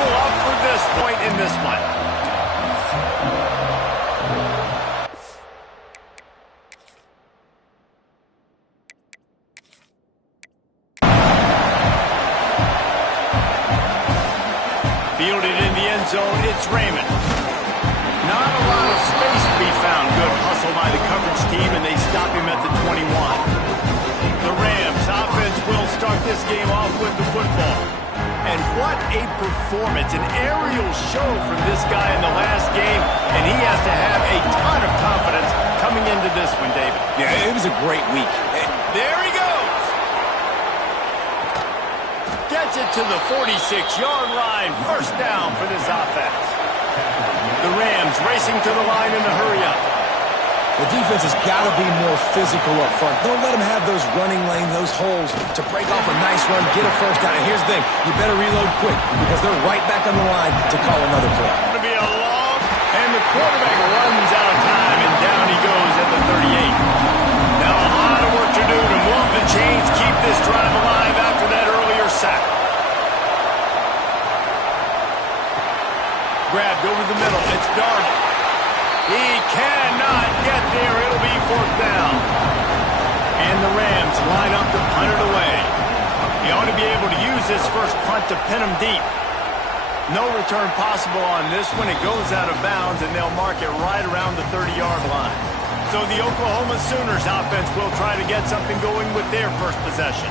buckle up for this point in this one. Fielded in the end zone, it's Raymond. Not a lot of space to be found. Good hustle by the coverage team, and they stop him at the 21. The Rams offense will start this game off with the football. And what a performance, an aerial show from this guy in the last game, and he has to have a ton of confidence coming into this one, David. Yeah, it was a great week. There he goes. Gets it to the 46-yard line. First down for this offense. The Rams racing to the line in the hurry-up. The defense has got to be more physical up front. Don't let them have those running lane, those holes to break off a nice run, get a first down. And here's the thing, you better reload quick because they're right back on the line to call another play. It's going to be a long, and the quarterback runs out of time, and down he goes at the 38. Now a lot of work to do to move the chains, keep this drive alive after that earlier sack. Grabbed over the middle. It's Darnold. He cannot get there. It'll be fourth down. And the Rams line up to punt it away. He ought to be able to use this first punt to pin him deep. No return possible on this one. It goes out of bounds, and they'll mark it right around the 30-yard line. So the Oklahoma Sooners offense will try to get something going with their first possession.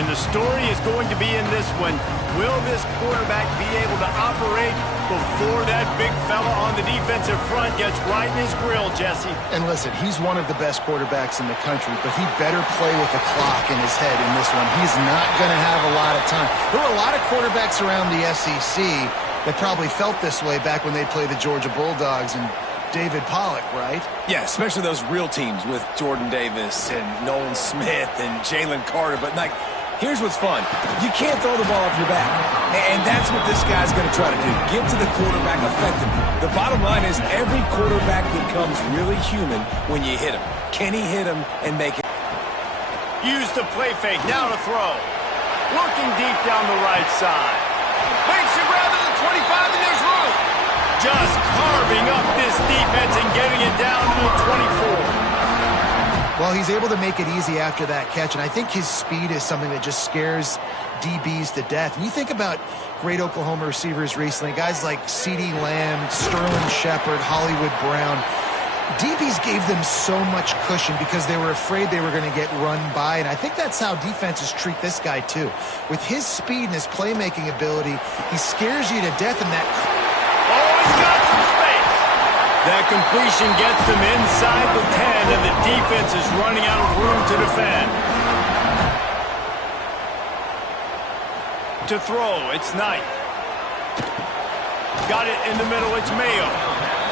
And the story is going to be in this one, will this quarterback be able to operate before that big fella on the defensive front gets right in his grill, Jesse? And listen, he's one of the best quarterbacks in the country, but he better play with the clock in his head in this one. He's not going to have a lot of time. There were a lot of quarterbacks around the SEC that probably felt this way back when they played the Georgia Bulldogs and David Pollock, right? Yeah, especially those real teams with Jordan Davis and Nolan Smith and Jalen Carter. But, like, here's what's fun. You can't throw the ball off your back. And that's what this guy's going to try to do. Get to the quarterback effectively. The bottom line is every quarterback becomes really human when you hit him. Can he hit him and make it? Use the play fake. Now to throw. Looking deep down the right side. Makes a grab at the 25, and there's room. Just carving up this defense and getting it down to the 24. Well, he's able to make it easy after that catch, and I think his speed is something that just scares DBs to death. And you think about great Oklahoma receivers recently, guys like CeeDee Lamb, Sterling Shepard, Hollywood Brown. DBs gave them so much cushion because they were afraid they were going to get run by, and I think that's how defenses treat this guy too. With his speed and his playmaking ability, he scares you to death in that. Oh, he's got some space. That completion gets them inside the 10, and the defense is running out of room to defend. To throw, it's Knight. Got it in the middle, it's Mayo.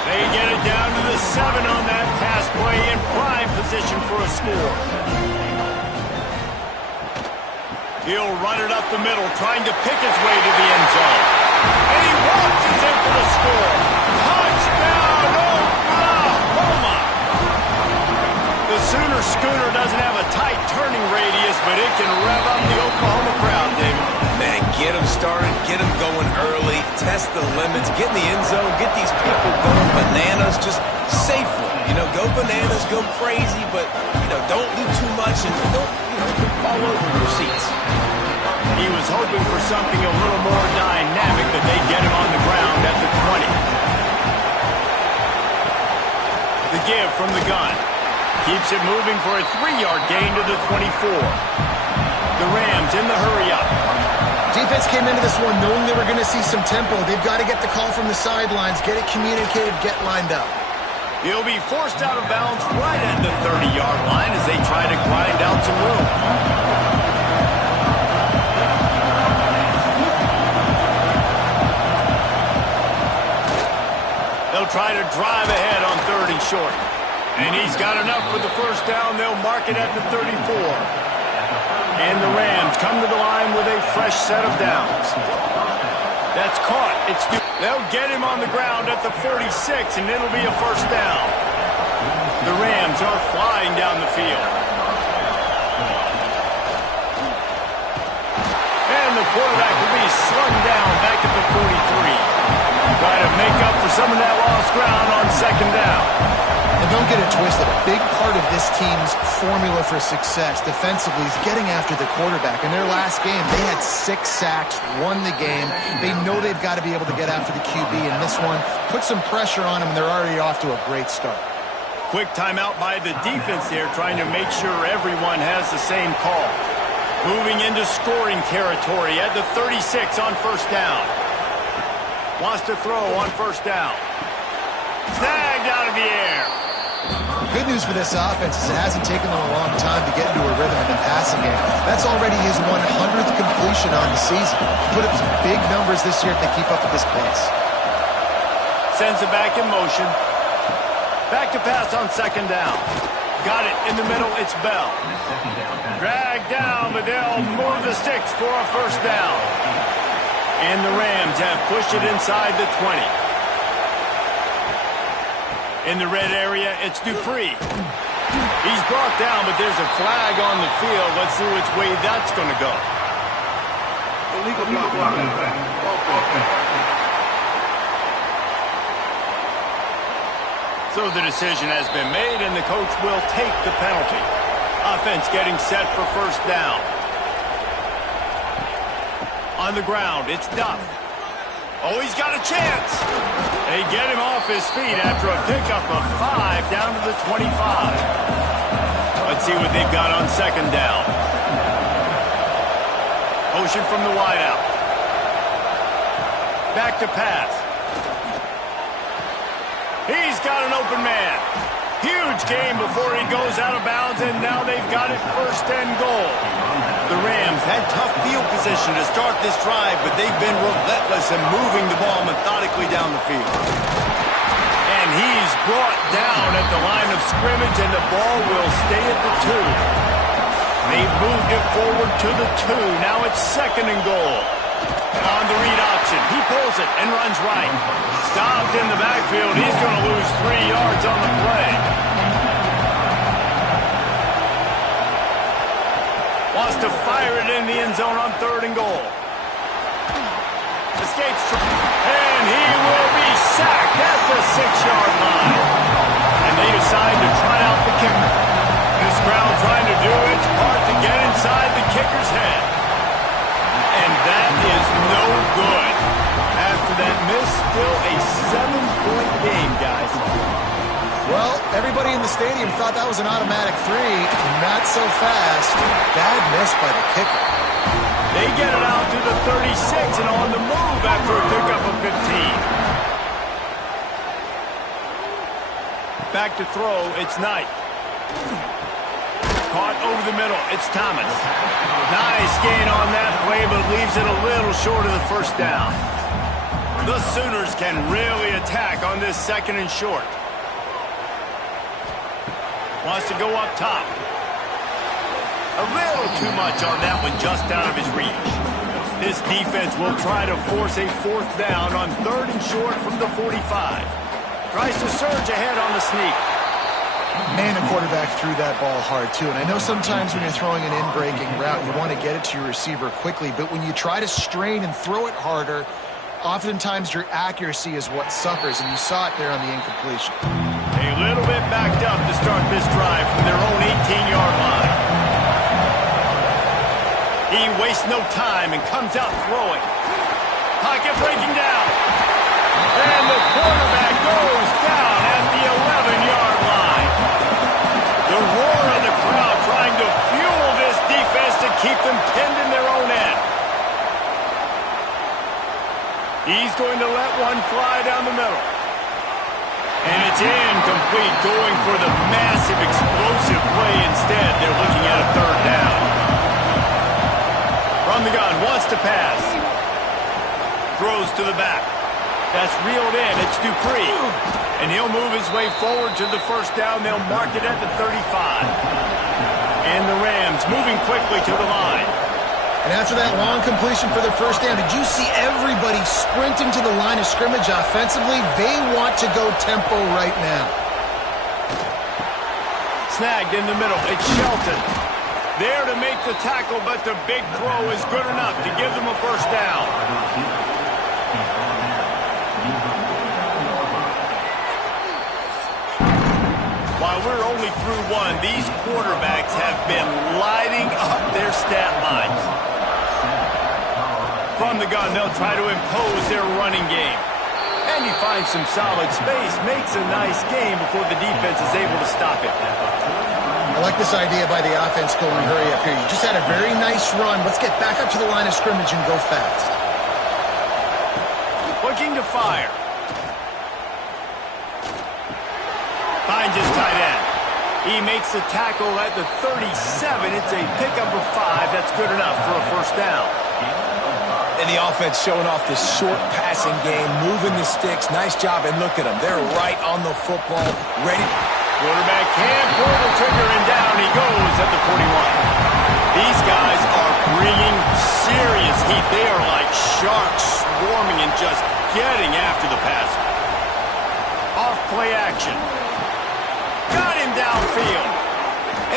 They get it down to the 7 on that pass play in prime position for a score. He'll run it up the middle, trying to pick his way to the end zone. And he waltzes in for the score. Touchdown, Oklahoma! The Sooner Schooner doesn't have a tight turning radius, but it can rev up the Oklahoma crowd, David. Man, get them started, get them going early, test the limits, get in the end zone, get these people going bananas just safely. You know, go bananas, go crazy, but, you know, don't do too much and don't, you know, fall over your seats. He was hoping for something a little more dynamic, but they get him on the ground at the 20. The give from the gun. Keeps it moving for a 3-yard gain to the 24. The Rams in the hurry-up. Defense came into this one knowing they were going to see some tempo. They've got to get the call from the sidelines, get it communicated, get lined up. He'll be forced out of bounds right at the 30-yard line as they try to grind out some room. They'll try to drive ahead on 3rd and short. And he's got enough for the first down. They'll mark it at the 34. And the Rams come to the line with a fresh set of downs. That's caught. They'll get him on the ground at the 46, and it'll be a first down. The Rams are flying down the field. And the quarterback will be slung down back at the Trying to make up for some of that lost ground on second down. And don't get it twisted. A big part of this team's formula for success defensively is getting after the quarterback. In their last game, they had 6 sacks, won the game. They know they've got to be able to get after the QB. And this one, put some pressure on them, and they're already off to a great start. Quick timeout by the defense there, trying to make sure everyone has the same call. Moving into scoring territory at the 36 on first down. Wants to throw on first down. Snagged out of the air. Good news for this offense is it hasn't taken them a long time to get into a rhythm in the passing game. That's already his 100th completion on the season. Put up some big numbers this year if they keep up at this pace. Sends it back in motion. Back to pass on second down. Got it in the middle. It's Bell. Dragged down, but they'll move the sticks for a first down. And the Rams have pushed it inside the 20. In the red area, it's Dupree. He's brought down, but there's a flag on the field. Let's see which way that's going to go. So the decision has been made, and the coach will take the penalty. Offense getting set for first down. On the ground, it's Duff. Oh, he's got a chance. They get him off his feet after a pickup of 5 down to the 25. Let's see what they've got on second down. Motion from the wideout. Back to pass. He's got an open man. Huge game before he goes out of bounds, and now they've got it first and goal. The Rams had tough field position to start this drive, but they've been relentless in moving the ball methodically down the field. And he's brought down at the line of scrimmage, and the ball will stay at the 2. They've moved it forward to the 2. Now it's second and goal. On the read option, he pulls it and runs right. Stopped in the backfield. He's going to lose 3 yards on the play. Wants to fire it in the end zone on third and goal. Escapes, and he will be sacked at the 6-yard line. And they decide to try out the kicker. This crowd trying to do its part to get inside the kicker's head. And that is no good. After that miss, still a 7-point game, guys. Well, everybody in the stadium thought that was an automatic 3. Not so fast. Bad miss by the kicker. They get it out to the 36 and on the move after a pickup of 15. Back to throw, it's Knight. Caught over the middle, it's Thomas. Nice gain on that play, but leaves it a little short of the first down. The Sooners can really attack on this second and short. Wants to go up top. A little too much on that one, just out of his reach. This defense will try to force a fourth down on third and short from the 45. Tries to surge ahead on the sneak. Man, the quarterback threw that ball hard, too. And I know sometimes when you're throwing an in-breaking route, you want to get it to your receiver quickly. But when you try to strain and throw it harder, oftentimes your accuracy is what suffers. And you saw it there on the incompletion. A little bit backed up to start this drive from their own 18-yard line. He wastes no time and comes out throwing. Pocket breaking down. And the quarterback goes down at the 11-yard line. The roar of the crowd trying to fuel this defense to keep them pinned in their own end. He's going to let one fly down the middle. And it's incomplete, going for the massive explosive play instead. They're looking at a third down. From the gun, wants to pass. Throws to the back. That's reeled in. It's Dupree. And he'll move his way forward to the first down. They'll mark it at the 35. And the Rams moving quickly to the line. And after that long completion for their first down, did you see everybody sprinting to the line of scrimmage offensively? They want to go tempo right now. Snagged in the middle. It's Shelton. There to make the tackle, but the big throw is good enough to give them a first down. while we're only through one, these quarterbacks have been lighting up their stat lines. From the gun, they'll try to impose their running game. And he finds some solid space, makes a nice game before the defense is able to stop it. I like this idea by the offense going hurry up here. You just had a very nice run. Let's get back up to the line of scrimmage and go fast. Looking to fire. Finds his tight end. He makes the tackle at the 37. It's a pickup of 5. That's good enough for a first down. And the offense showing off the short passing game, moving the sticks. Nice job, and look at them. They're right on the football, ready. Quarterback can't pull the trigger, and down he goes at the 41. These guys are bringing serious heat. They are like sharks swarming and just getting after the passer. Off play action. Got him downfield.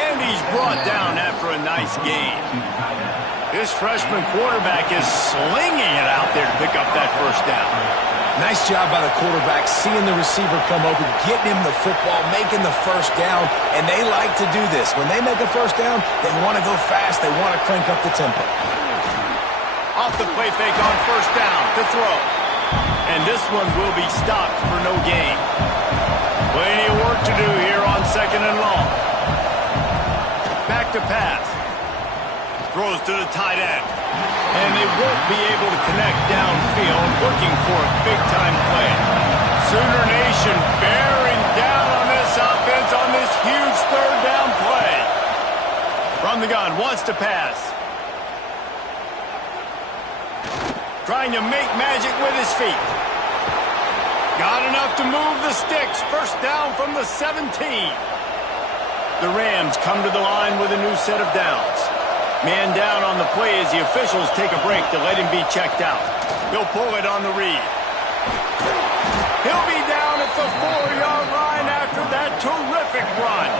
And he's brought down after a nice gain. This freshman quarterback is slinging it out there to pick up that first down. Nice job by the quarterback, seeing the receiver come open, getting him the football, making the first down, and they like to do this. When they make a first down, they want to go fast, they want to crank up the tempo. Off the play fake on first down to throw. And this one will be stopped for no gain. Plenty of work to do here on second and long. Back to pass. Throws to the tight end. And they won't be able to connect downfield, looking for a big-time play. Sooner Nation bearing down on this offense on this huge third down play. From the gun, wants to pass. Trying to make magic with his feet. Got enough to move the sticks. First down from the 17. The Rams come to the line with a new set of downs. Man down on the play as the officials take a break to let him be checked out. He'll pull it on the read. He'll be down at the 4-yard line after that terrific run.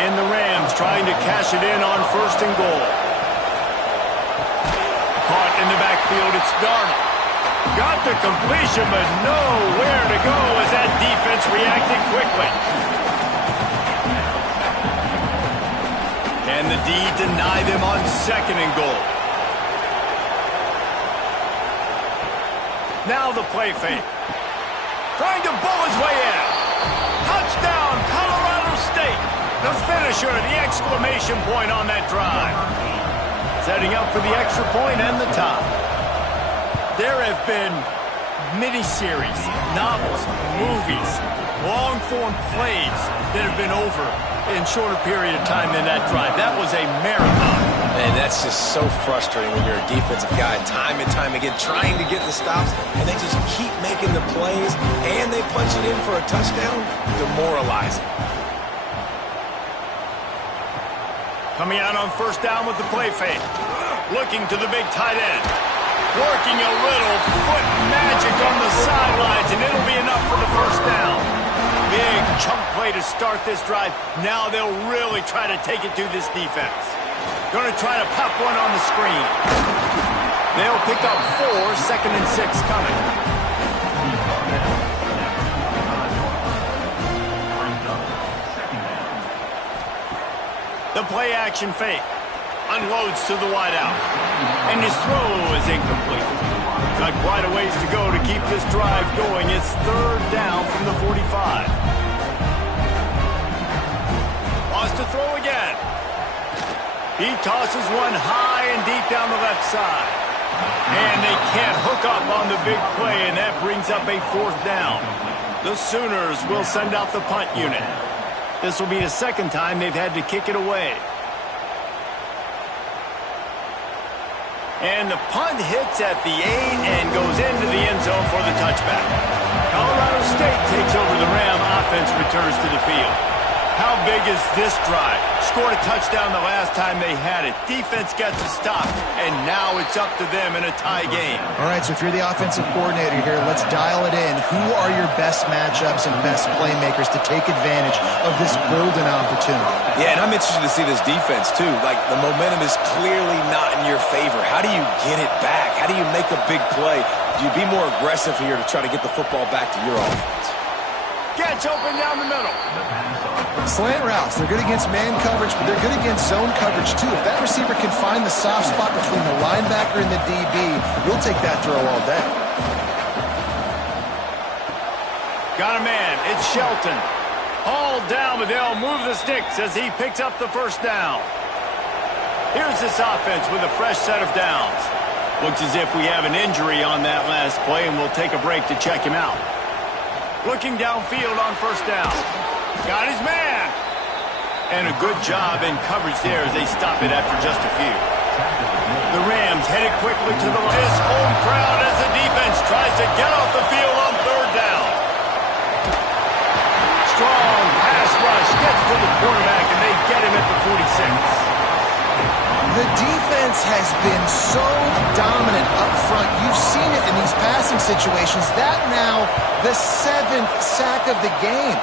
And the Rams trying to cash it in on first and goal. Caught in the backfield, it's Darnold. Got the completion, but nowhere to go as that defense reacted quickly. And the D deny them on second and goal. Now the play fake. Trying to bull his way in. Touchdown, Colorado State. The finisher, the exclamation point on that drive. Setting up for the extra point and the tie. There have been miniseries, novels, movies, long-form plays that have been over in shorter period of time than that drive. That was a marathon. And that's just so frustrating when you're a defensive guy, time and time again, trying to get the stops, and they just keep making the plays, and they punch it in for a touchdown. Demoralizing. Coming out on first down with the play fake. Looking to the big tight end. Working a little foot magic on the sidelines, and it'll be enough for the first down. Big chunk play to start this drive. Now they'll really try to take it to this defense. Going to try to pop one on the screen. They'll pick up 4, second and 6 coming. The play action fake. Unloads to the wideout. And his throw is incomplete. Got quite a ways to go to keep this drive going. It's third down from the 45. Wants to throw again. He tosses one high and deep down the left side. And they can't hook up on the big play, and that brings up a fourth down. The Sooners will send out the punt unit. This will be the second time they've had to kick it away. And the punt hits at the 8 and goes into the end zone for the touchback. Colorado State takes over the Ram. Offense returns to the field. How big is this drive? Scored a touchdown the last time they had it. Defense gets a stop, and now it's up to them in a tie game. All right, so if you're the offensive coordinator here, let's dial it in. Who are your best matchups and best playmakers to take advantage of this golden opportunity? Yeah, and I'm interested to see this defense, too. Like, the momentum is clearly not in your favor. How do you get it back? How do you make a big play? Do you be more aggressive here to try to get the football back to your offense? Gets open down the middle. Slant routes, they're good against man coverage, but they're good against zone coverage too. If that receiver can find the soft spot between the linebacker and the DB, you'll take that throw all day. Got a man, it's Shelton. Hauled down, but they'll move the sticks as he picks up the first down. Here's this offense with a fresh set of downs. Looks as if we have an injury on that last play, and we'll take a break to check him out. Looking downfield on first down. Got his man. And a good job in coverage there as they stop it after just a few. The Rams headed quickly to the line. This home crowd as the defense tries to get off the field on third down. Strong pass rush gets to the quarterback, and they get him at the 46. The defense has been so dominant up front. You've seen it in these passing situations. That now the 7th sack of the game.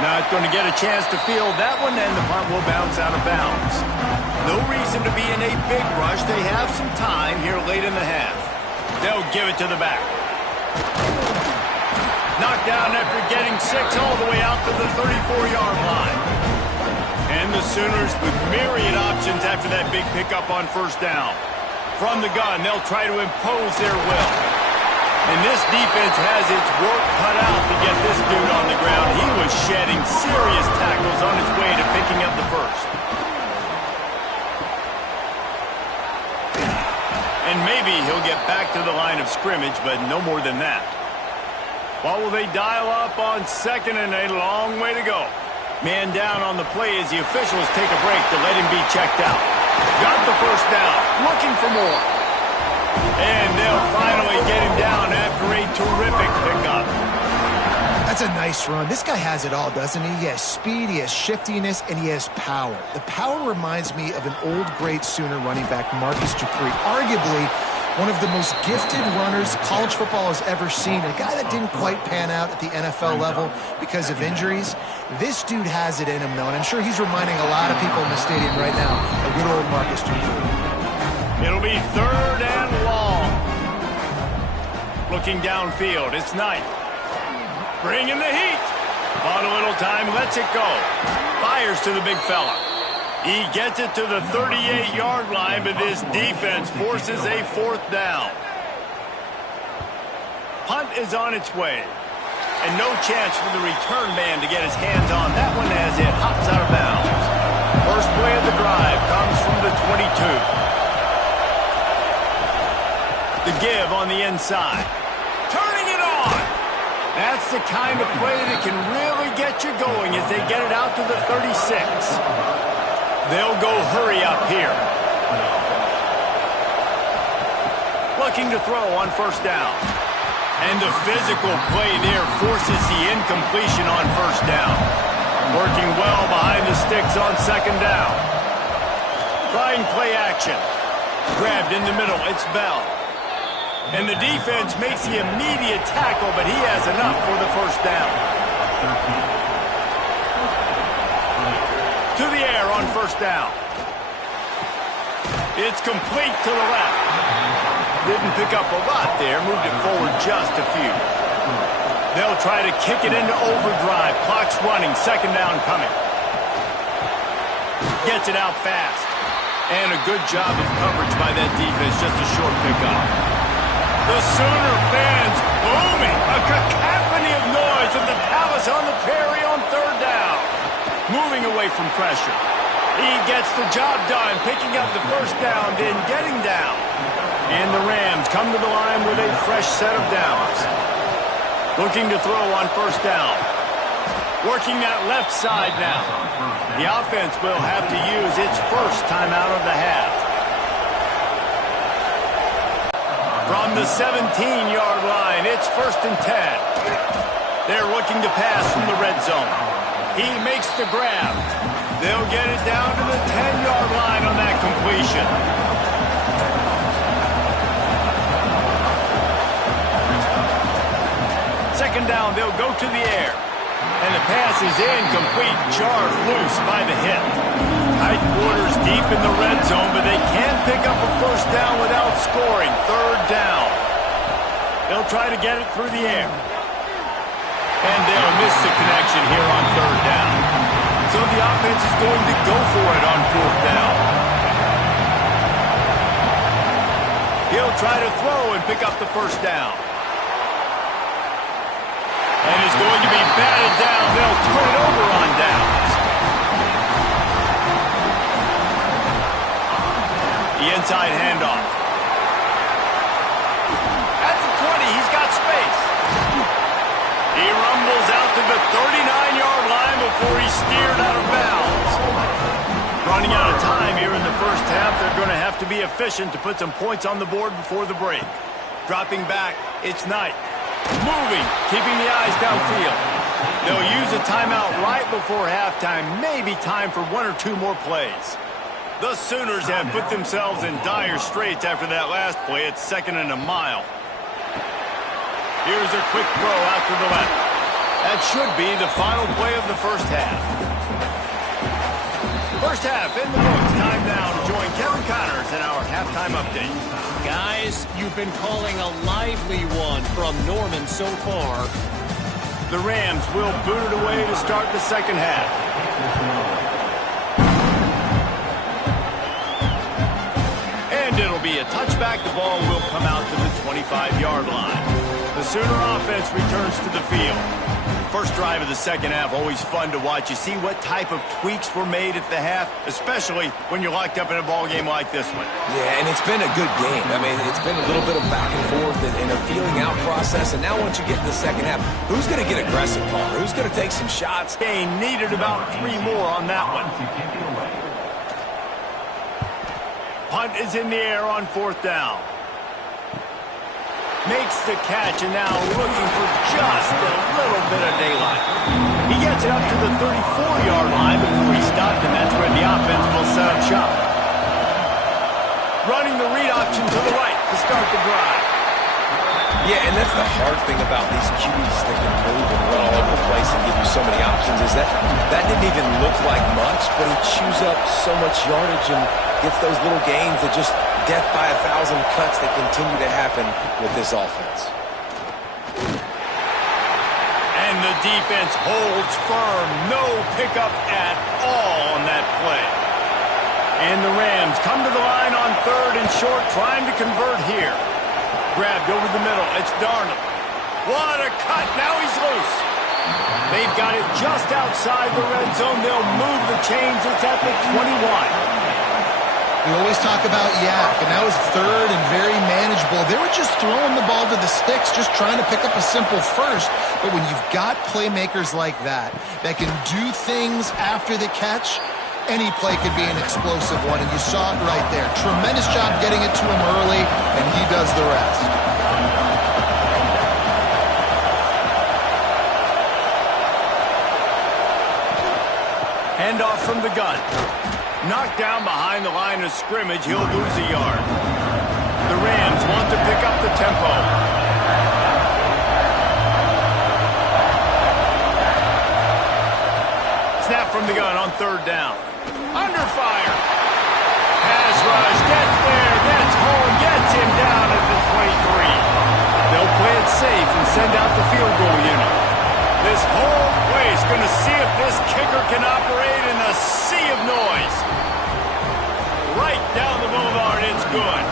Not going to get a chance to field that one, and the punt will bounce out of bounds. No reason to be in a big rush. They have some time here late in the half. They'll give it to the back. Knocked down after getting 6 all the way out to the 34-yard line. And the Sooners with myriad options after that big pickup on first down. From the gun, they'll try to impose their will. And this defense has its work cut out to get this dude on the ground. He was shedding serious tackles on his way to picking up the first. And maybe he'll get back to the line of scrimmage, but no more than that. What will they dial up on second and a long way to go? Man down on the play as the officials take a break to let him be checked out. Got the first down, looking for more. And they'll finally get him down after a terrific pickup. That's a nice run. This guy has it all, doesn't he? He has speed, he has shiftiness, and he has power. The power reminds me of an old great Sooner running back, Marcus Dupree. Arguably one of the most gifted runners college football has ever seen. A guy that didn't quite pan out at the NFL level because of injuries. This dude has it in him, though, and I'm sure he's reminding a lot of people in the stadium right now of good old Marcus Dupree. It'll be third and long. Looking downfield, it's Knight. Bringing the heat. On a little time, lets it go. Fires to the big fella. He gets it to the 38-yard line, but this defense forces a fourth down. Punt is on its way. And no chance for the return man to get his hands on that one as it hops out of bounds. First play of the drive comes from the 22. The give on the inside. Turning it on. That's the kind of play that can really get you going as they get it out to the 36. They'll go hurry up here. Looking to throw on first down. And the physical play there forces the incompletion on first down. Working well behind the sticks on second down. Trying play action. Grabbed in the middle, it's Bell. And the defense makes the immediate tackle, but he has enough for the first down. To the air on first down. It's complete to the left. Didn't pick up a lot there, moved it forward just a few. They'll try to kick it into overdrive. Clock's running, second down coming. Gets it out fast. And a good job of coverage by that defense, just a short pickup. The Sooner fans booming. A cacophony of noise of the Palace on the Prairie on third down. Moving away from pressure. He gets the job done, picking up the first down, then getting down. And the Rams come to the line with a fresh set of downs. Looking to throw on first down. Working that left side now. The offense will have to use its first timeout of the half. From the 17-yard line, it's first and 10. They're looking to pass from the red zone. He makes the grab. They'll get it down to the 10-yard line on that completion. Second down, they'll go to the air. And the pass is incomplete, jarred loose by the hit. Tight quarters deep in the red zone, but they can't pick up a first down without scoring. Third down. They'll try to get it through the air. And they'll miss the connection here on third down. So the offense is going to go for it on fourth down. He'll try to throw and pick up the first down. And it's going to be batted down. They'll turn it over on downs. The inside handoff. At the 20, he's got space. He rumbles out to the 39-yard line before he's steered out of bounds. Running out of time here in the first half. They're going to have to be efficient to put some points on the board before the break. Dropping back, it's Knight. Moving, keeping the eyes downfield. They'll use a timeout right before halftime. Maybe time for one or two more plays. The Sooners have put themselves in dire straits after that last play. It's 2nd and a mile. Here's a quick throw out to the left. That should be the final play of the first half. First half in the books. Time now to join Kevin Connors in our halftime update. Guys, you've been calling a lively one from Norman so far. The Rams will boot it away to start the second half. And it'll be a touchback. The ball will come out to the 25-yard line. The Sooner offense returns to the field. First drive of the second half, always fun to watch. You see what type of tweaks were made at the half, especially when you're locked up in a ball game like this one. Yeah, and it's been a good game. I mean, it's been a little bit of back and forth and a feeling out process. And now once you get in the second half, who's going to get aggressive, Palmer? Who's going to take some shots? Gain needed about 3 more on that one. Punt is in the air on fourth down. Makes the catch, and now looking for just a little bit of daylight. He gets it up to the 34-yard line before he stopped, and that's where the offense will set up shop. Running the read option to the right to start the drive. Yeah, and that's the hard thing about these QBs that can move and run all over the place and give you so many options is that didn't even look like much, but he chews up so much yardage and gets those little gains that just death by 1,000 cuts that continue to happen with this offense. And the defense holds firm. No pickup at all on that play. And the Rams come to the line on third and short, trying to convert here. Grabbed over the middle. It's Darnold. What a cut. Now he's loose. They've got it just outside the red zone. They'll move the chains. It's at the 21. We always talk about yak, and that was third and very manageable. They were just throwing the ball to the sticks, just trying to pick up a simple first. But when you've got playmakers like that can do things after the catch, any play could be an explosive one, and you saw it right there. Tremendous job getting it to him early, and he does the rest. Handoff from the gun. Knocked down behind the line of scrimmage. He'll lose a yard. The Rams want to pick up the tempo. Snap from the gun on third down. Under fire. Pass rush. Gets there. Gets home. Gets him down at the 23. They'll play it safe and send out the field goal unit. This whole place going to see if this kicker can operate in a sea of noise. Right down the boulevard, it's good.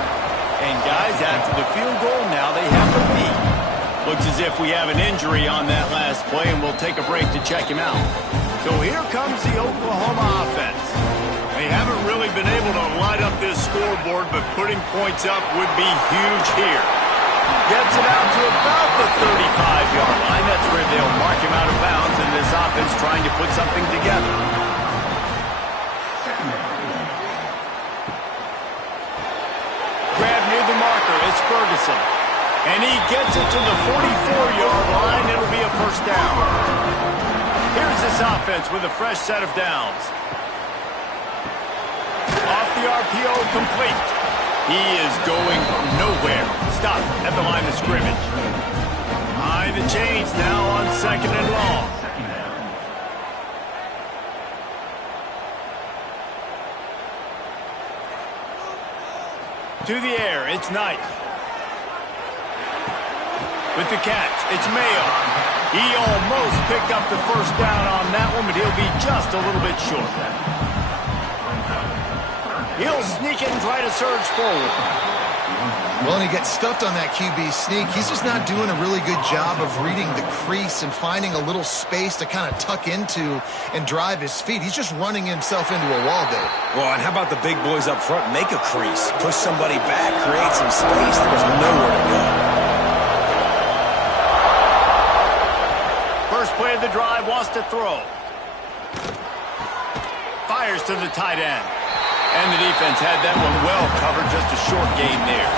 And guys, after the field goal, now they have the lead. Looks as if we have an injury on that last play, and we'll take a break to check him out. So here comes the Oklahoma offense. They haven't really been able to light up this scoreboard, but putting points up would be huge here. Gets it out to about the 35-yard line. That's where they'll mark him out of bounds, and this offense trying to put something together. Grab near the marker. It's Ferguson. And he gets it to the 44-yard line. It'll be a first down. Here's this offense with a fresh set of downs. Off the RPO, complete. He is going nowhere. Stop at the line of scrimmage. High the chains now on 2nd and long. To the air, it's Knight. With the catch, it's Mayo. He almost picked up the first down on that one, but he'll be just a little bit short. He'll sneak it and try to surge forward. Well, and he gets stuffed on that QB sneak. He's just not doing a really good job of reading the crease and finding a little space to kind of tuck into and drive his feet. He's just running himself into a wall there. Well, and how about the big boys up front? Make a crease. Push somebody back. Create some space. There was nowhere to go. First play of the drive, wants to throw. Fires to the tight end. And the defense had that one well covered, just a short gain there.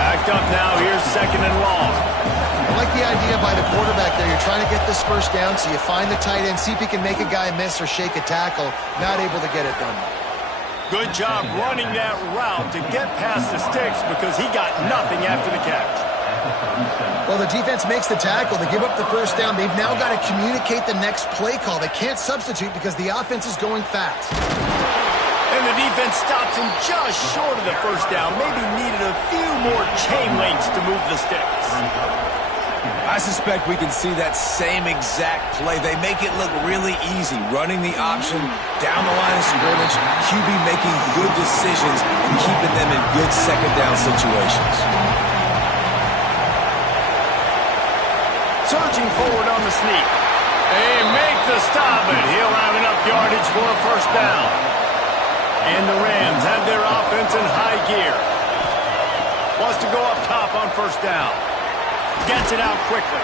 Backed up now, here's second and long. I like the idea by the quarterback there. You're trying to get this first down, so you find the tight end, see if he can make a guy miss or shake a tackle. Not able to get it done. Good job running that route to get past the sticks because he got nothing after the catch. Well, the defense makes the tackle. They give up the first down. They've now got to communicate the next play call. They can't substitute because the offense is going fast. And the defense stops him just short of the first down. Maybe needed a few more chain links to move the sticks. I suspect we can see that same exact play. They make it look really easy, running the option down the line of scrimmage, QB making good decisions and keeping them in good second down situations. Surging forward on the sneak. They make the stop, and he'll have enough yardage for a first down. And the Rams have their offense in high gear. Wants to go up top on first down. Gets it out quickly.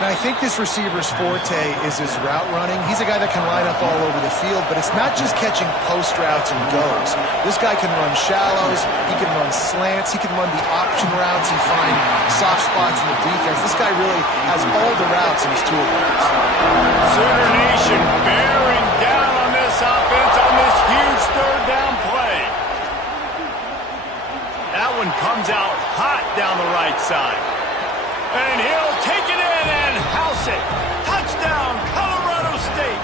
Now, I think this receiver's forte is his route running. He's a guy that can line up all over the field, but it's not just catching post routes and goes. This guy can run shallows, he can run slants, he can run the option routes and find soft spots in the defense. This guy really has all the routes in his toolbox. Sooner Nation bearing down on this offense on this huge third down play. That one comes out hot down the right side. And he'll take it in and house it. Touchdown, Colorado State.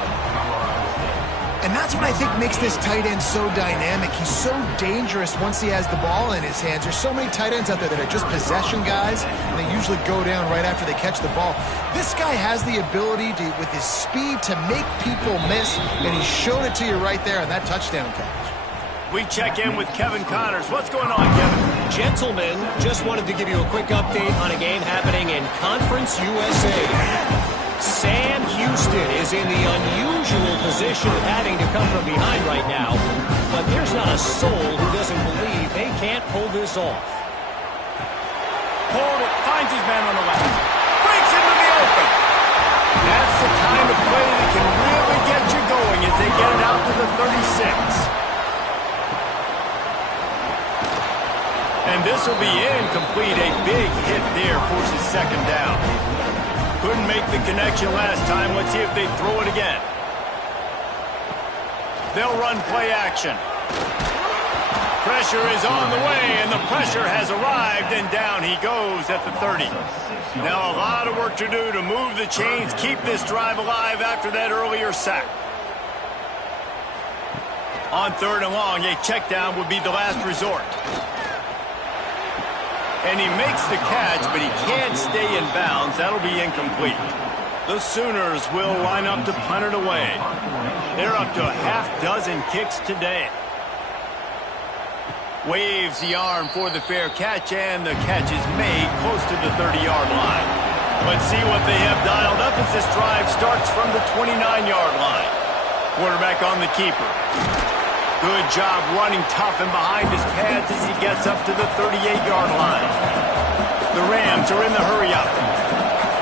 And that's what I think makes this tight end so dynamic. He's so dangerous once he has the ball in his hands. There's so many tight ends out there that are just possession guys, and they usually go down right after they catch the ball. This guy has the ability to, with his speed, to make people miss, and he showed it to you right there on that touchdown catch. We check in with Kevin Connors. What's going on, Kevin? Gentlemen, just wanted to give you a quick update on a game happening in Conference USA. Sam Houston is in the unusual position of having to come from behind right now, but there's not a soul who doesn't believe they can't pull this off. Hold it, finds his man on the left. Breaks into the open. That's the kind of play that can really get you going as they get it out to the 36. And this will be incomplete. A big hit there forces second down. Couldn't make the connection last time. Let's see if they throw it again. They'll run play action. Pressure is on the way, and the pressure has arrived, and down he goes at the 30. Now a lot of work to do to move the chains, keep this drive alive after that earlier sack. On third and long, a check down would be the last resort. And he makes the catch, but he can't stay in bounds. That'll be incomplete. The Sooners will line up to punt it away. They're up to a half dozen kicks today. Waves the arm for the fair catch, and the catch is made close to the 30-yard line. Let's see what they have dialed up as this drive starts from the 29-yard line. Quarterback on the keeper. Good job running tough and behind his pads as he gets up to the 38-yard line. The Rams are in the hurry-up.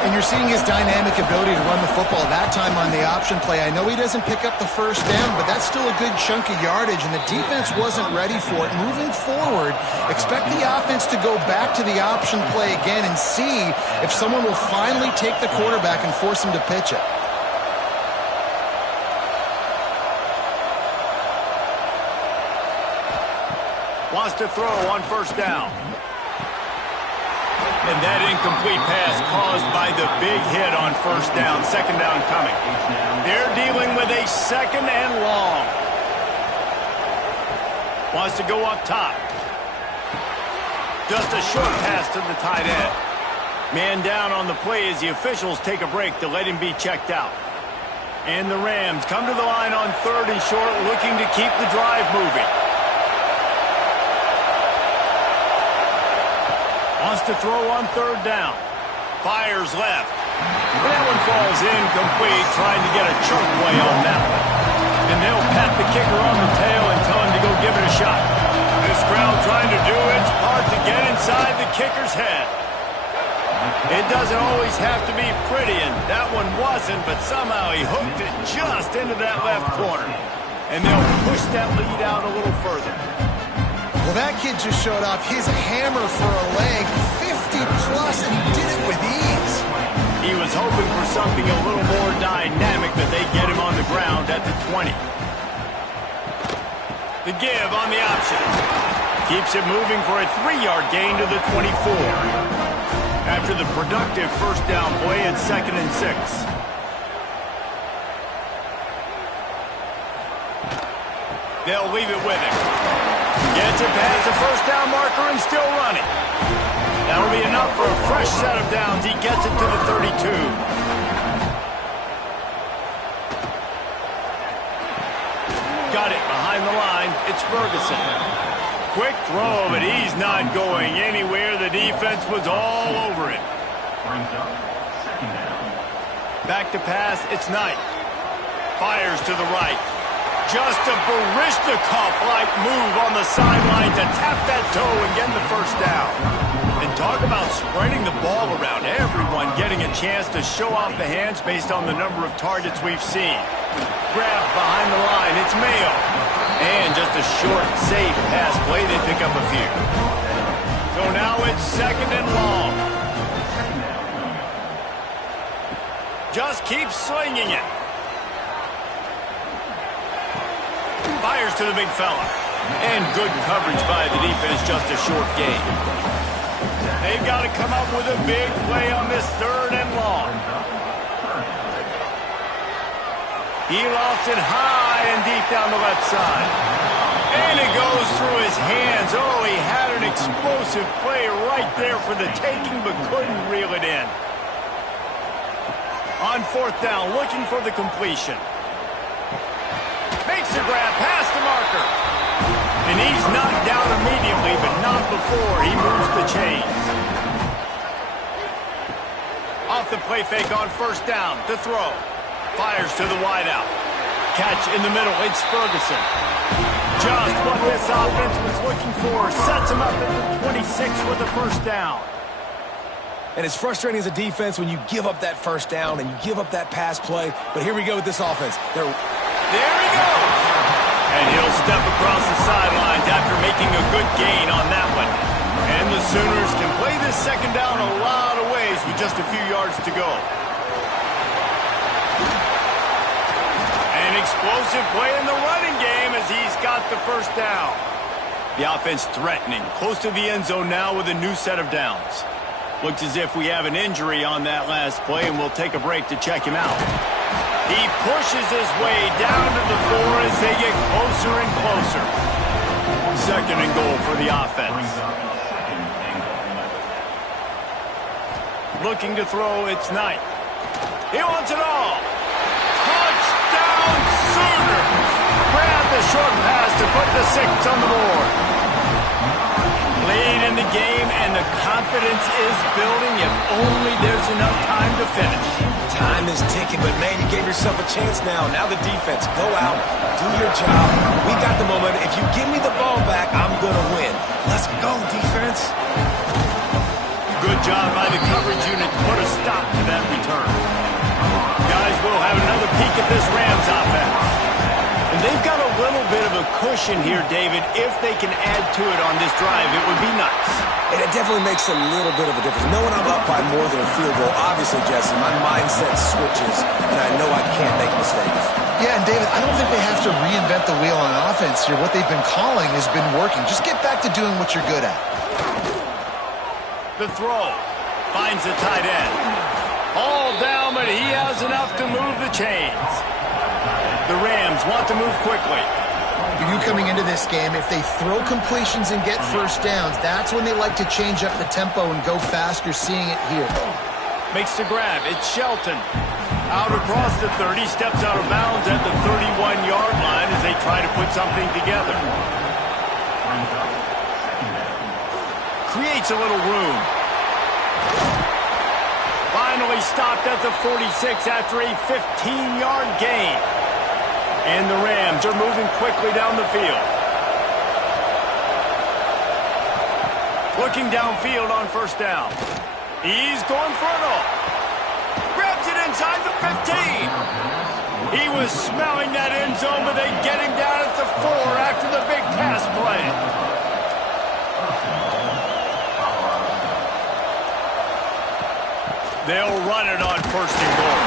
And you're seeing his dynamic ability to run the football, that time on the option play. I know he doesn't pick up the first down, but that's still a good chunk of yardage, and the defense wasn't ready for it. Moving forward, expect the offense to go back to the option play again and see if someone will finally take the quarterback and force him to pitch it. Wants to throw on first down. And that incomplete pass caused by the big hit on first down. Second down coming. They're dealing with a second and long. Wants to go up top. Just a short pass to the tight end. Man down on the play as the officials take a break to let him be checked out. And the Rams come to the line on 3rd and short, looking to keep the drive moving. Wants to throw on 3rd down. Fires left. And that one falls incomplete, trying to get a choke play on that one. And they'll pat the kicker on the tail and tell him to go give it a shot. This crowd trying to do its part to get inside the kicker's head. It doesn't always have to be pretty, and that one wasn't, but somehow he hooked it just into that left corner. And they'll push that lead out a little further. Well, that kid just showed off his hammer for a leg, 50-plus, and he did it with ease. He was hoping for something a little more dynamic, but they get him on the ground at the 20. The give on the option. Keeps it moving for a 3-yard gain to the 24. After the productive first down play, it's 2nd and 6. They'll leave it with him. Gets it past the first down marker and still running. That'll be enough for a fresh set of downs. He gets it to the 32. Got it behind the line. It's Ferguson. Quick throw, but he's not going anywhere. The defense was all over it. Back to pass, it's Knight. Fires to the right. Just a Baryshnikov-like move on the sideline to tap that toe and get the first down. And talk about spreading the ball around. Everyone getting a chance to show off the hands based on the number of targets we've seen. Grab behind the line, it's Mayo. And just a short, safe pass play, they pick up a few. So now it's 2nd and long. Just keep slinging it. Fires to the big fella. And good coverage by the defense, just a short gain. They've got to come up with a big play on this 3rd and long. He lost it high and deep down the left side. And it goes through his hands. Oh, he had an explosive play right there for the taking, but couldn't reel it in. On 4th down, looking for the completion. Makes the grab past the marker. And he's knocked down immediately, but not before he moves the chains. Off the play fake on 1st down to throw. Fires to the wideout. Catch in the middle, it's Ferguson. Just what this offense was looking for. Sets him up at the 26 with a first down. And it's frustrating as a defense when you give up that first down and you give up that pass play. But here we go with this offense. There he goes. And he'll step across the sidelines after making a good gain on that one. And the Sooners can play this 2nd down a lot of ways with just a few yards to go. An explosive play in the running game as he's got the first down. The offense threatening, close to the end zone now with a new set of downs. Looks as if we have an injury on that last play, and we'll take a break to check him out. He pushes his way down to the 4 as they get closer and closer. 2nd and goal for the offense. Looking to throw, it's Knight. He wants it all. Touchdown, Sooners! Grab the short pass to put the 6 on the board. Lead in the game, and the confidence is building if only there's enough time to finish. Time is ticking, but man, you gave yourself a chance now. Now the defense, go out, do your job. We got the momentum. If you give me the ball back, I'm going to win. Let's go, defense. Good job by the coverage unit to put a stop to that return. Guys, we'll have another peek at this Rams offense. And they've got a little bit of a cushion here, David. If they can add to it on this drive, it would be nice. And it definitely makes a little bit of a difference. Knowing I'm up by more than a field goal, obviously, Jesse, my mindset switches, and I know I can't make mistakes. Yeah, and David, I don't think they have to reinvent the wheel on offense here. What they've been calling has been working. Just get back to doing what you're good at. The throw finds the tight end. All down, but he has enough to move the chains. The Rams want to move quickly. You coming into this game, if they throw completions and get first downs, that's when they like to change up the tempo and go fast. You're seeing it here. Makes the grab. It's Shelton. Out across the 30, steps out of bounds at the 31-yard line as they try to put something together. Creates a little room. Finally stopped at the 46 after a 15-yard gain. And the Rams are moving quickly down the field. Looking downfield on first down. He's going for it all. Grabs it inside the 15. He was smelling that end zone, but they get him down at the 4 after the big pass play. They'll run it on first and goal.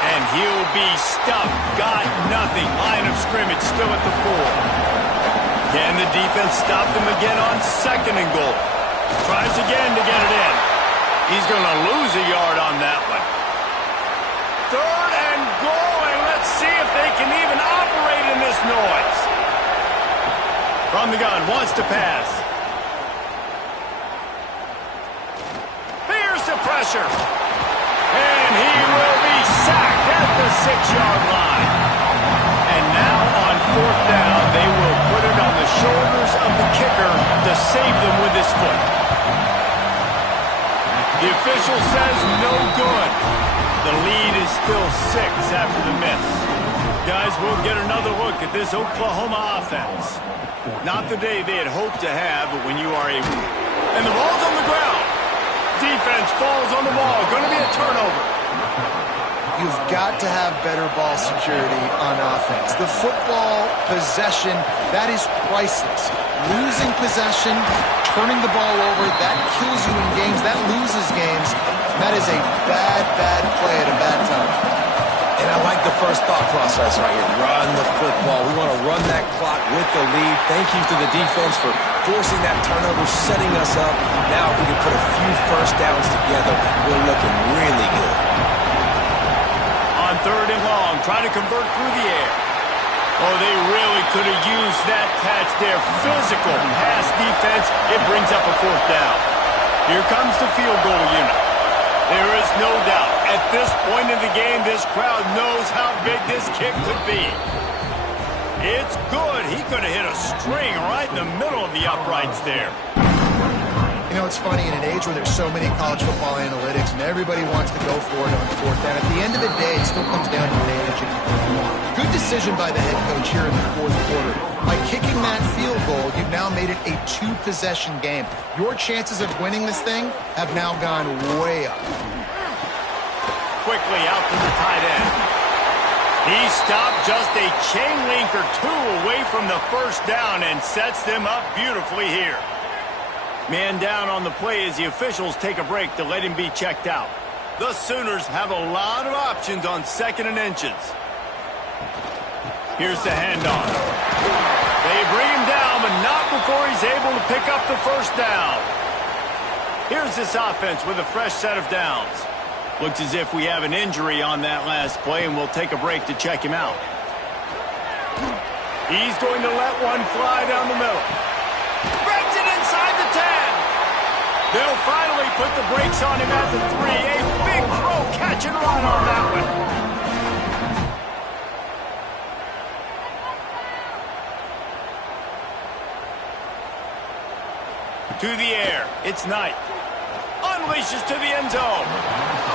And he'll be stuffed. Got nothing. Line of scrimmage still at the 4. Can the defense stop them again on second and goal? Tries again to get it in. He's going to lose a yard on that one. Third and goal, and let's see if they can even operate in this noise. From the gun, wants to pass. Here's the pressure. And he will be sacked at the 6-yard line. And now on fourth down, they will put it on the shoulders of the kicker to save them with his foot. The official says no good. The lead is still 6 after the miss. Guys, we'll get another look at this Oklahoma offense. Not the day they had hoped to have, but when you are able. And the ball's on the ground. Defense falls on the ball. Going to be a turnover. You've got to have better ball security on offense. The football possession, that is priceless. Losing possession, turning the ball over, that kills you in games. That loses games. That is a bad, bad play at a bad time. And I like the first thought process right here. Run the football. We want to run that clock with the lead. Thank you to the defense for forcing that turnover, setting us up. Now if we can put a few first downs together, we're looking really good. On third and long, trying to convert through the air. Oh, they really could have used that catch there. Physical pass defense. It brings up a fourth down. Here comes the field goal unit. There is no doubt. At this point in the game, this crowd knows how big this kick could be. It's good. He could have hit a string right in the middle of the uprights there. You know, it's funny, in an age where there's so many college football analytics and everybody wants to go for it on fourth down, at the end of the day, it still comes down to managing. Good decision by the head coach here in the fourth quarter. By kicking that field goal, you've now made it a 2-possession game. Your chances of winning this thing have now gone way up. Quickly out to the tight end. He stopped just a chain link or 2 away from the first down and sets them up beautifully here. Man down on the play as the officials take a break to let him be checked out. The Sooners have a lot of options on second and inches. Here's the handoff. They bring him down, but not before he's able to pick up the first down. Here's this offense with a fresh set of downs. Looks as if we have an injury on that last play, and we'll take a break to check him out. He's going to let one fly down the middle. Breaks it inside the 10. They'll finally put the brakes on him at the 3. A big throw, catch and run on that one. To the air. It's Knight. Unleashes to the end zone.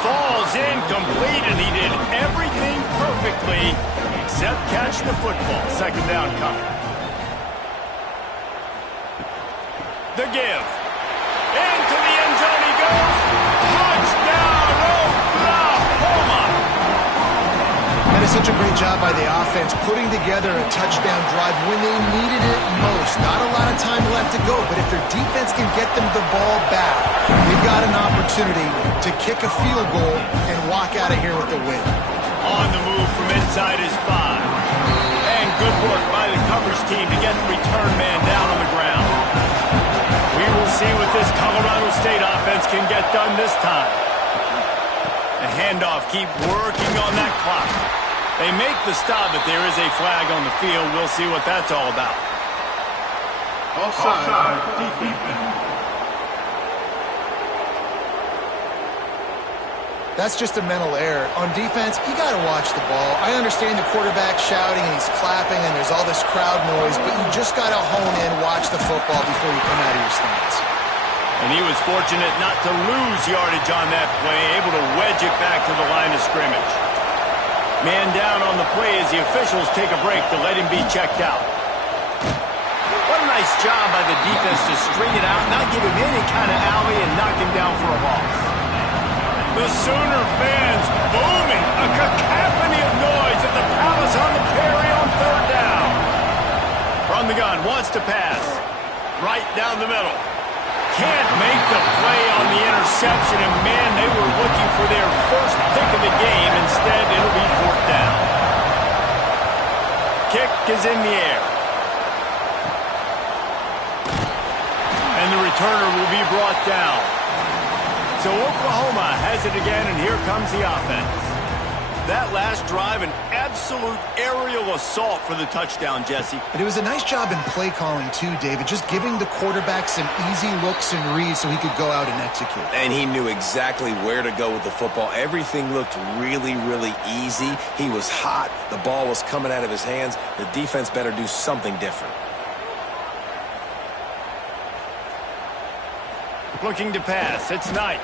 Falls incomplete, and he did everything perfectly except catch the football. Second down coming. The give. Into the end zone he goes. Touchdown, Oklahoma! That is such a great job by the offense, putting together a touchdown drive when they needed it most. Not a lot of time left to go, but if their defense can get them the ball back, they've got an opportunity to kick a field goal and walk out of here with the win. On the move from inside his 5. And good work by the coverage team to get the return man down on the ground. We will see what this Colorado State offense can get done this time. The handoff, keep working on that clock. They make the stop, but there is a flag on the field. We'll see what that's all about. Offside, defense. That's just a mental error. On defense, you got to watch the ball. I understand the quarterback shouting and he's clapping and there's all this crowd noise, but you just got to hone in, watch the football before you come out of your stance. And he was fortunate not to lose yardage on that play, able to wedge it back to the line of scrimmage. Man down on the play as the officials take a break to let him be checked out. What a nice job by the defense to string it out, not give him any kind of alley, and knock him down for a loss. The Sooner fans booming, a cacophony of noise at the Palace on the Prairie on third down. From the gun, wants to pass. Right down the middle. Can't make the play on the interception, and man, they were looking for their first pick of the game. Instead, it'll be fourth down. Kick is in the air. And the returner will be brought down. So Oklahoma has it again, and here comes the offense. That last drive, an absolute aerial assault for the touchdown, Jesse. And it was a nice job in play calling too, David, just giving the quarterback some easy looks and reads so he could go out and execute. And he knew exactly where to go with the football. Everything looked really, really easy. He was hot. The ball was coming out of his hands. The defense better do something different. Looking to pass. It's Knight.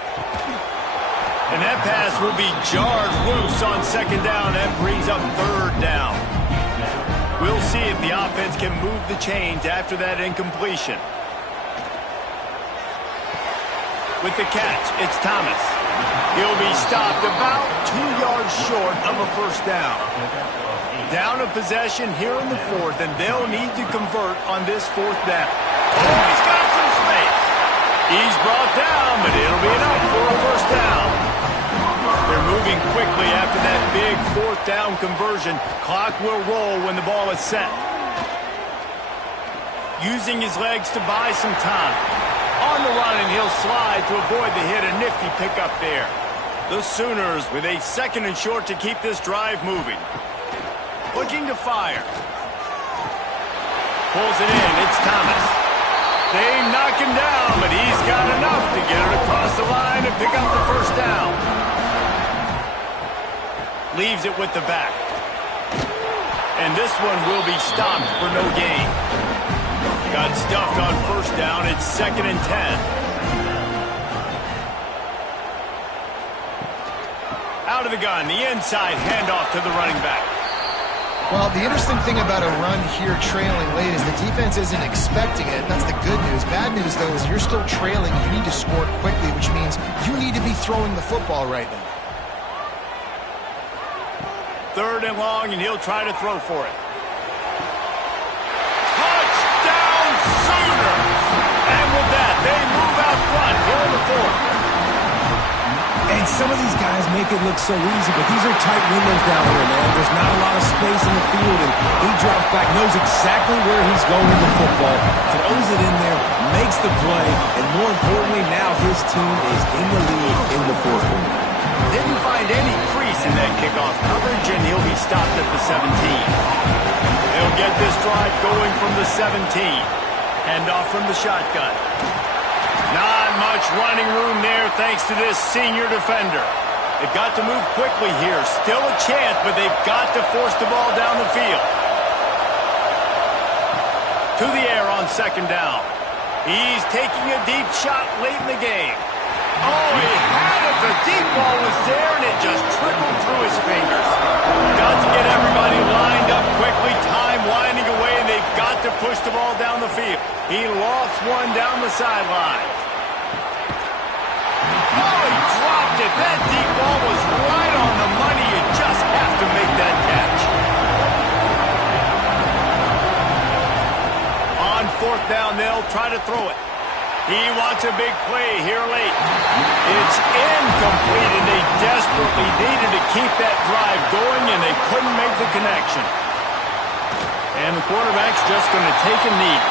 And that pass will be jarred loose on second down. That brings up third down. We'll see if the offense can move the chains after that incompletion. With the catch, it's Thomas. He'll be stopped about 2 yards short of a first down. Down a possession here in the fourth, and they'll need to convert on this fourth down. Oh, he's got some space. He's brought down, but it'll be enough for a first down. They're moving quickly after that big fourth down conversion. Clock will roll when the ball is set. Using his legs to buy some time. On the run, and he'll slide to avoid the hit. A nifty pickup there. The Sooners with a second and short to keep this drive moving. Looking to fire. Pulls it in. It's Thomas. They knock him down, but he's got enough to get it across the line and pick up the first down. Leaves it with the back. And this one will be stopped for no gain. Got stuffed on first down. It's 2nd and 10. Out of the gun, the inside handoff to the running back. Well, the interesting thing about a run here trailing late is the defense isn't expecting it. That's the good news. Bad news, though, is you're still trailing. You need to score quickly, which means you need to be throwing the football right now. 3rd and long, and he'll try to throw for it. Touchdown, Sooners! And with that, they move out front here in the fourth. And some of these guys make it look so easy, but these are tight windows down here, man. There's not a lot of space in the field, and he drops back, knows exactly where he's going with the football, throws it in there, makes the play, and more importantly, now his team is in the lead in the fourth quarter. Didn't find any crease in that kickoff coverage, and he'll be stopped at the 17. They'll get this drive going from the 17. Handoff from the shotgun. Not much running room there thanks to this senior defender. They've got to move quickly here. Still a chance, but they've got to force the ball down the field. To the air on second down. He's taking a deep shot late in the game. Oh, he had it. The deep ball was there, and it just trickled through his fingers. Got to get everybody lined up quickly. Time winding away, and they've got to push the ball down the field. He lost one down the sideline. Oh, he dropped it. That deep ball was right on the money. You just have to make that catch. On fourth down, they'll try to throw it. He wants a big play here late. It's incomplete, and they desperately needed to keep that drive going, and they couldn't make the connection. And the quarterback's just going to take a knee.